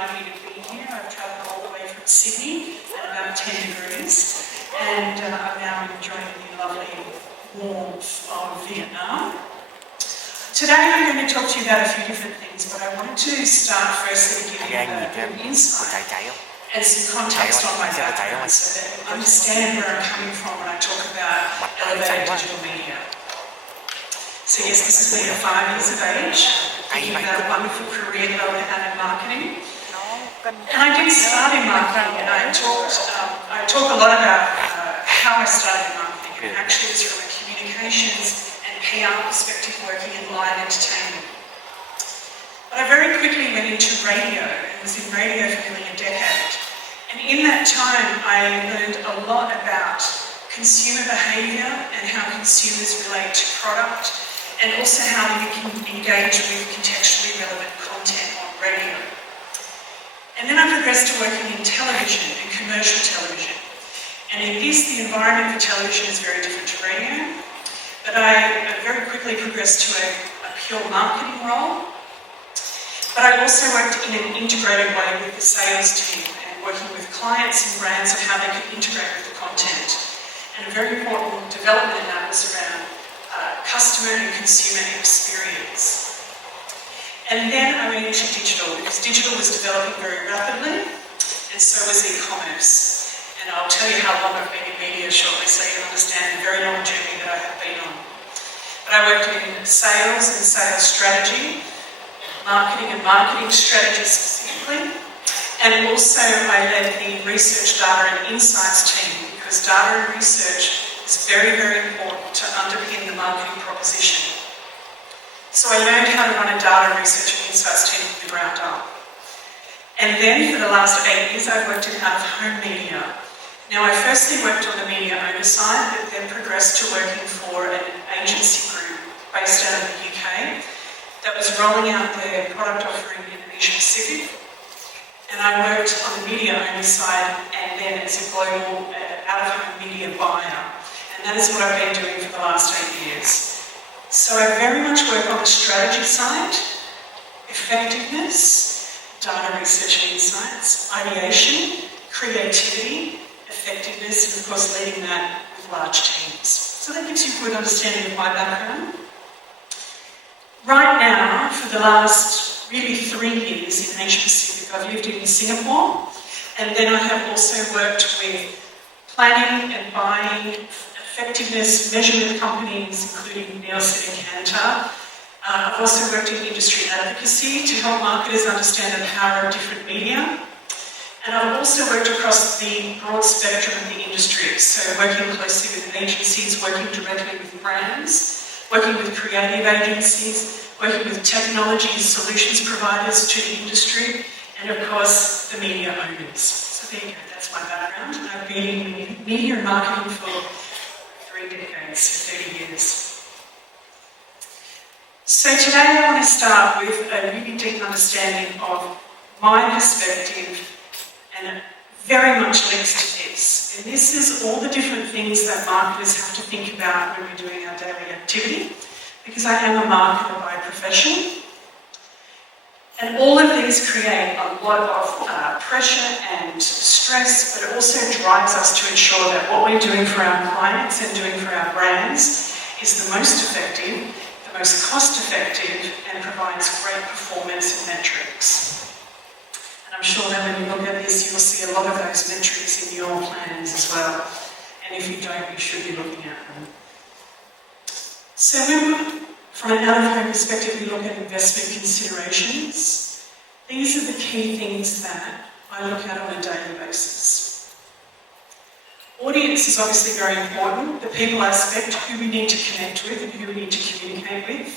invited me to be here. I've travelled all the way from Sydney at about 10 degrees, and I'm now enjoying the lovely warmth of Vietnam. Today I'm going to talk to you about a few different things, but I wanted to start firstly giving an insight and some context on my background so that you understand where I'm coming from when I talk about elevated digital media. So yes, this is me at 5 years of age, thinking about a wonderful career that I would have had in marketing. And I did start in marketing, and I talk a lot about how I started in marketing. And actually, it's from a communications and PR perspective, working in live entertainment. But I very quickly went into radio, and was in radio for nearly a decade. And in that time, I learned a lot about consumer behaviour and how consumers relate to product, and also how you can engage with contextually relevant content on radio. And then I progressed to working in television and commercial television. And in this, the environment for television is very different to radio. But I very quickly progressed to a pure marketing role. But I also worked in an integrated way with the sales team and working with clients and brands on how they could integrate with the content. And a very important development in that was around customer and consumer experience. And then I went into digital, because digital was developing very rapidly, and so was e-commerce. And I'll tell you how long I've been in media shortly so you can understand the very long journey that I have been on. But I worked in sales and sales strategy, marketing and marketing strategy specifically, and also I led the research, data and insights team, because data and research is very, very important to underpin the marketing proposition. So I learned how to run a data research and insights team from the ground up. And then for the last 8 years, I've worked in out-of-home media. Now, I firstly worked on the media owner side, but then progressed to working for an agency group based out of the UK that was rolling out their product offering in Asia Pacific. And I worked on the media owner side and then as a global out-of-home media buyer. And that is what I've been doing for the last 8 years. So I very much work on the strategy side, effectiveness, data research and insights, ideation, creativity, effectiveness, and of course leading that with large teams. So that gives you a good understanding of my background. Right now, for the last really 3 years in Asia Pacific, I've lived in Singapore, and then I have also worked with planning and buying, effectiveness measurement companies, including Nielsen and Kantar. I've also worked in industry advocacy to help marketers understand the power of different media. And I've also worked across the broad spectrum of the industry, so working closely with agencies, working directly with brands, working with creative agencies, working with technology solutions providers to the industry, and of course the media owners. So there you go, that's my background. I've been in media and marketing for 3 decades, so 30 years. So today I want to start with a really deep understanding of my perspective, and it very much links to this. And this is all the different things that marketers have to think about when we're doing our daily activity, because I am a marketer by profession. And all of these create a lot of pressure and stress, but it also drives us to ensure that what we're doing for our clients and doing for our brands is the most effective, the most cost-effective, and provides great performance and metrics. And I'm sure that when you look at this, you'll see a lot of those metrics in your plans as well. And if you don't, you should be looking at them. So from an out-of-home perspective, we look at investment considerations. These are the key things that I look at on a daily basis. Audience is obviously very important, the people aspect, who we need to connect with and who we need to communicate with.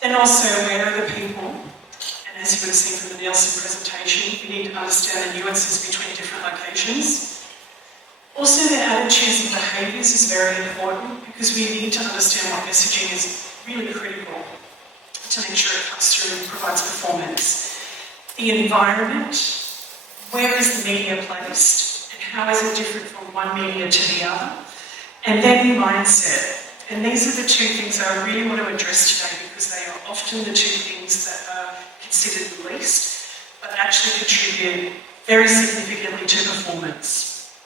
Then also, where are the people? And as you would have seen from the Nielsen presentation, we need to understand the nuances between different locations. Also, their attitudes and behaviours is very important, because we need to understand what messaging is really critical to make sure it comes through and provides performance. The environment, where is the media placed, and how is it different from one media to the other? And then mindset. And these are the 2 things I really want to address today, because they are often the 2 things that are considered the least, but actually contribute very significantly to performance.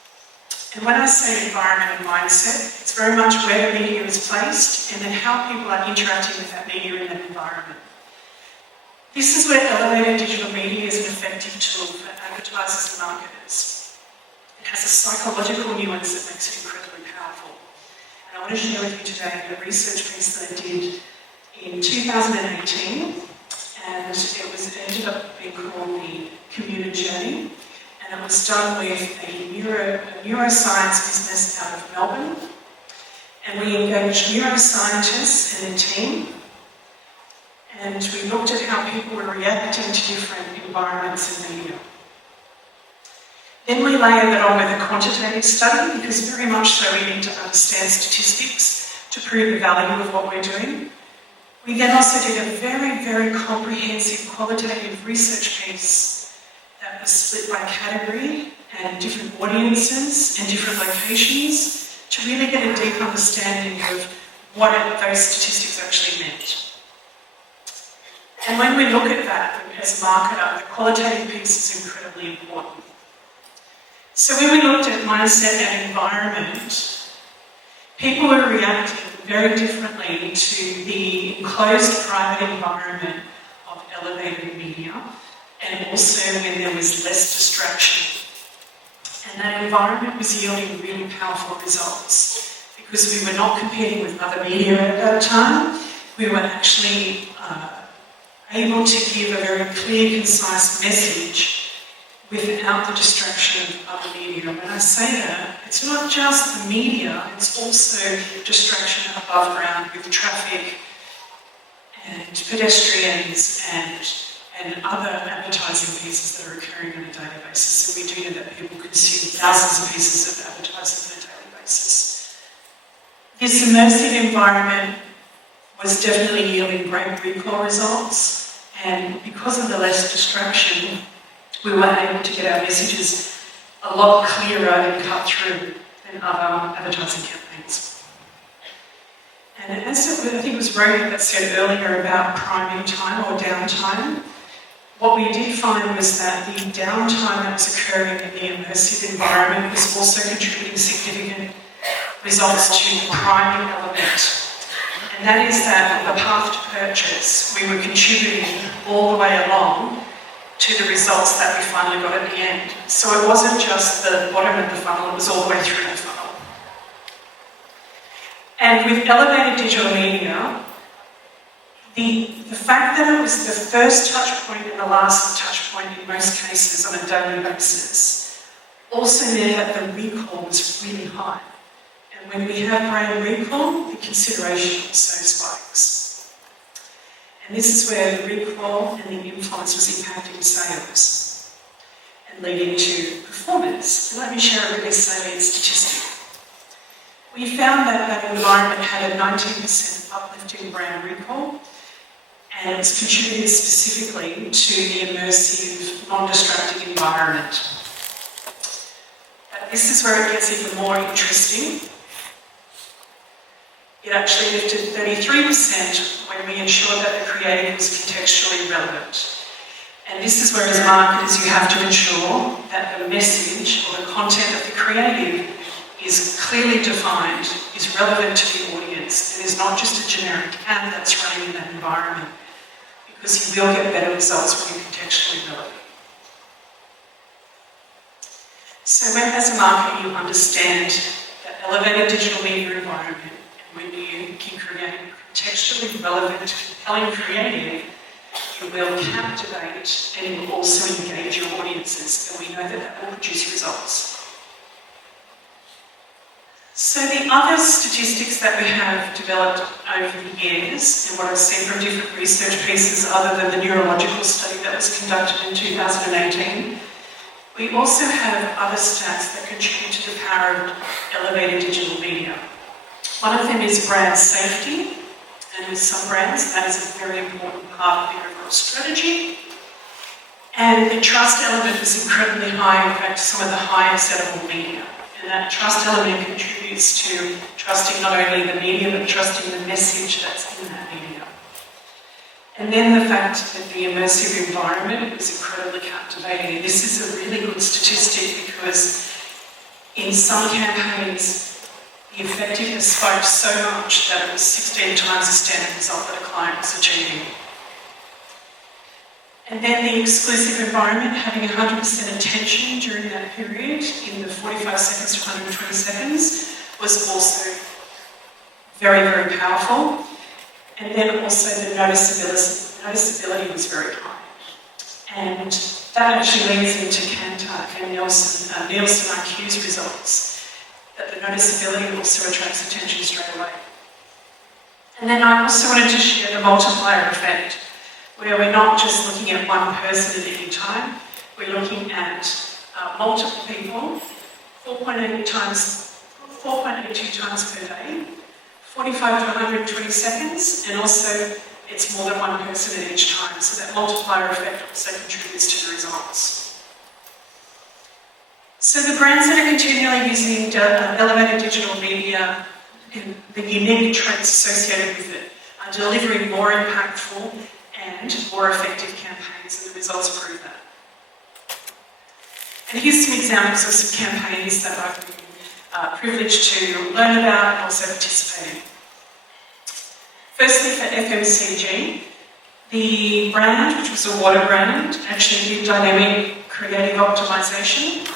And when I say environment and mindset, it's very much where the media is placed and then how people are interacting with that media in that environment. This is where elevated digital media is an effective tool for advertisers and marketers. It has a psychological nuance that makes it incredibly powerful. And I want to share with you today a research piece that I did in 2018, and it ended up being called the Commuter Journey, and it was done with a neuroscience business out of Melbourne, and we engaged neuroscientists and a team, and we looked at how people were reacting to different environments and media. Then we layered that on with a quantitative study, because very much so we need to understand statistics to prove the value of what we're doing. We then also did a very, very comprehensive qualitative research piece that was split by category and different audiences and different locations to really get a deep understanding of what those statistics actually meant. And when we look at that as a marketer, the qualitative piece is incredibly important. So when we looked at mindset and environment, people were reacting very differently to the enclosed private environment of elevated media, and also when there was less distraction. And that environment was yielding really powerful results because we were not competing with other media at that time. We were actually able to give a very clear, concise message without the distraction of other media. When I say that, it's not just the media, it's also distraction above ground with traffic and pedestrians and other advertising pieces that are occurring on a daily basis. So we do know that people consume thousands of pieces of advertising on a daily basis. This immersive environment was definitely yielding great recall results, and because of the less distraction, we were able to get our messages a lot clearer and cut through than other advertising campaigns. And as I think it was Rohit that said earlier about priming time or downtime, what we did find was that the downtime that was occurring in the immersive environment was also contributing significant results to the priming element. And that is that the path to purchase, we were contributing all the way along to the results that we finally got at the end. So it wasn't just the bottom of the funnel, it was all the way through the funnel. And with elevated digital media, the fact that it was the first touch point and the last touch point in most cases on a daily basis also meant that the recall was really high. And when we have brand recall, the consideration also spikes. And this is where the recall and the influence was impacting sales and leading to performance. Let me share a really salient statistic. We found that that environment had a 19% uplift in brand recall, and it's contributed specifically to the immersive, non-distracting environment. But this is where it gets even more interesting. It actually lifted 33% when we ensured that the creative was contextually relevant. And this is where, as marketers, you have to ensure that the message or the content of the creative is clearly defined, is relevant to the audience, and is not just a generic ad that's running in that environment, because you will get better results when you're contextually relevant. So when, as a marketer, you understand that elevated digital media environment, when you can create contextually relevant, compelling creative, you will captivate and you will also engage your audiences, and we know that that will produce results. So the other statistics that we have developed over the years, and what I've seen from different research pieces other than the neurological study that was conducted in 2018, we also have other stats that contribute to the power of elevated digital media. One of them is brand safety, and with some brands that is a very important part of the overall strategy. And the trust element is incredibly high, in fact some of the highest out of all media. And that trust element contributes to trusting not only the media, but trusting the message that's in that media. And then the fact that the immersive environment was incredibly captivating. And this is a really good statistic because in some campaigns, the effectiveness spiked so much that it was 16 times the standard result that a client was achieving. And then the exclusive environment, having 100% attention during that period in the 45 seconds to 120 seconds was also very, very powerful. And then also the noticeability was very high. And that actually leads into Kantar and Nielsen IQ's results, that the noticeability also attracts attention straight away. And then I also wanted to share the multiplier effect, where we're not just looking at one person at any time, we're looking at multiple people, 4.82 times per day, 45 to 120 seconds, and also it's more than one person at each time, so that multiplier effect also contributes to the results. So the brands that are continually using elevated digital media and the unique traits associated with it are delivering more impactful and more effective campaigns, and the results prove that. And here's some examples of some campaigns that I've been privileged to learn about and also participate in. Firstly, for FMCG, the brand, which was a water brand, actually did dynamic creative optimization.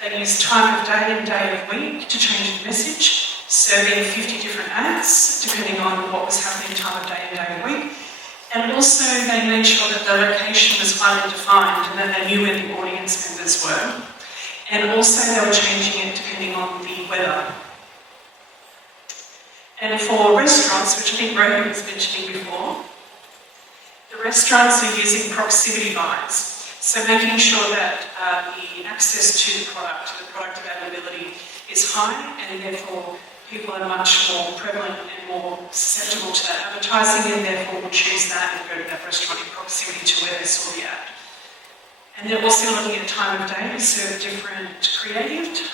They used time of day and day of week to change the message, serving 50 different ads, depending on what was happening time of day and day of week. And also they made sure that the location was highly defined and that they knew where the audience members were. And also they were changing it depending on the weather. And for restaurants, which I think Rohit was mentioning before, the restaurants are using proximity buys. So making sure that the access to the product availability is high, and therefore people are much more prevalent and more susceptible to that advertising, and therefore will choose that and go to that restaurant in proximity to where they saw the ad. And they're also looking at time of day to serve different creative,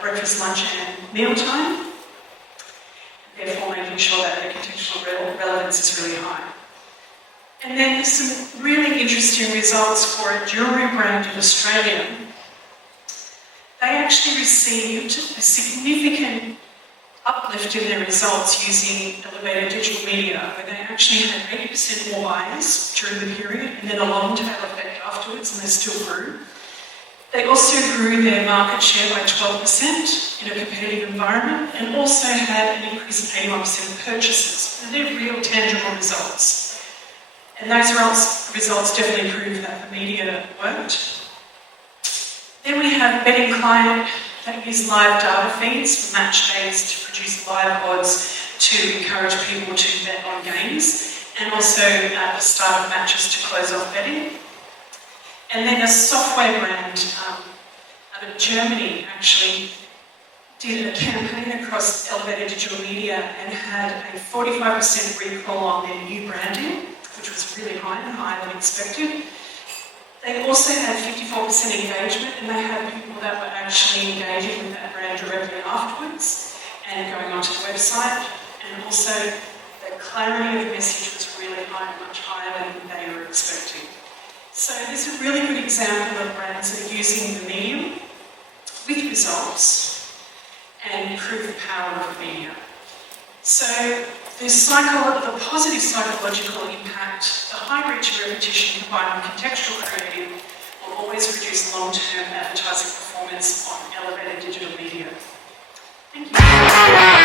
breakfast, lunch and meal time, therefore making sure that their contextual relevance is really high. And then some really interesting results for a jewellery brand in Australia. They actually received a significant uplift in their results using elevated digital media, where they actually had 80% more buyers during the period and then a long tail effect afterwards, and they still grew. They also grew their market share by 12% in a competitive environment, and also had an increase in 81% of purchases. And they're real tangible results. And those results definitely prove that the media worked. Then we have betting client that use live data feeds for match days to produce live odds to encourage people to bet on games, and also at the start of matches to close off betting. And then a software brand out of Germany actually did a campaign across elevated digital media and had a 45% recall on their new branding, which was really high and higher than expected. They also had 54% engagement, and they had people that were actually engaging with that brand directly afterwards and going onto the website. And also the clarity of message was really high, much higher than they were expecting. So this is a really good example of brands that are using the medium with results and improve the power of media. So the positive psychological impact, the high reach of repetition combined with contextual creative will always produce long-term advertising performance on elevated digital media. Thank you.